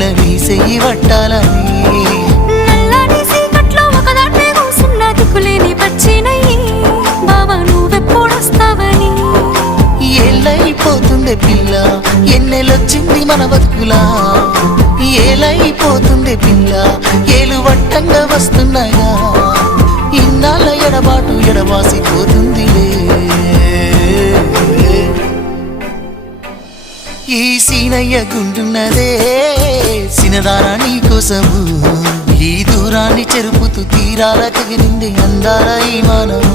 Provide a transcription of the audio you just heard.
పిల్ల నీ చెయ్యి పట్టాలని నల్లని సీకట్లో ఒకదాన్నే కూసున్న దిక్కులేని పచ్చినయ్యి బావా నువ్వెప్పుడొస్తావని ఏళ్ళైపోతుండే పిల్ల ఎన్నెలొచ్చింది మన బతుకులా ఏలైపోతుండే పిల్ల ఏలు వట్టంగా వస్తున్నాయా ఇన్నాళ్ళ ఎడబాటు ఎడవాసిపోతుందిలే ఈ సీనయ్య గుండున్నదే సినదారా నీ కోసము ఈ దూరాన్ని చెరుపుతూ తీరాల తెగిరింది అందాల ఈ మానము